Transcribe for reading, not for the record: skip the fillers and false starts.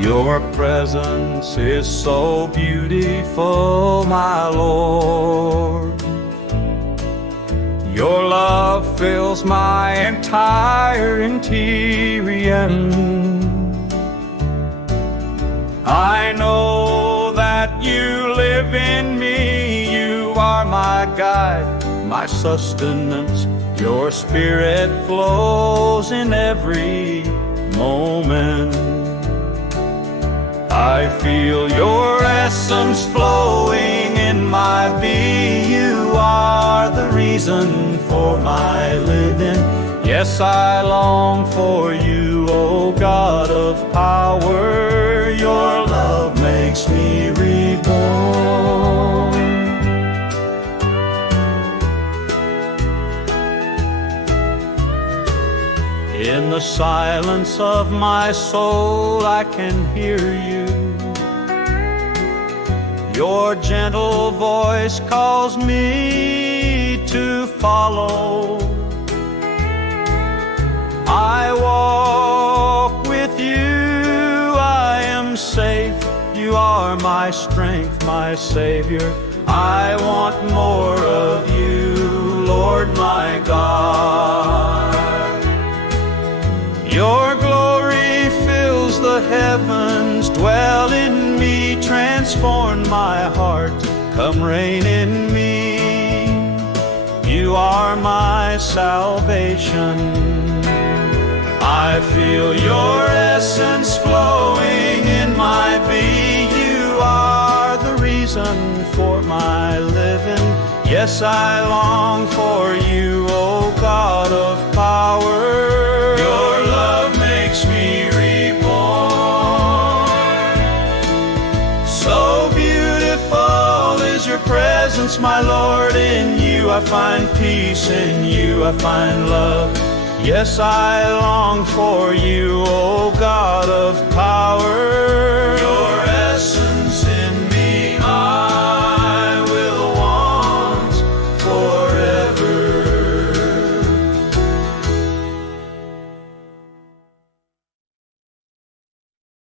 Your presence is so beautiful, my Lord. Your love fills my entire interior. I know that you live in me. You are my guide, my sustenance. Your spirit flows in every moment. I feel your essence flowing in my being. You are the reason for my living. Yes, I long for you, O God of power. Your love makes me reborn. In the silence of my soul, I can hear you. Your gentle voice calls me to follow. I walk with you, I am safe. You are my strength, my Savior. I want more of you, Lord my God. Your glory fills the heavens. Dwell in me, transform my heart. Come reign in me. You are my salvation. I feel your essence flowing in my being. You are the reason for my living. Yes, I long for you, O God of power. Your love makes me reborn. So beautiful is your presence, my Lord. In you I find peace, in you I find love. Yes, I long for you, O God of power.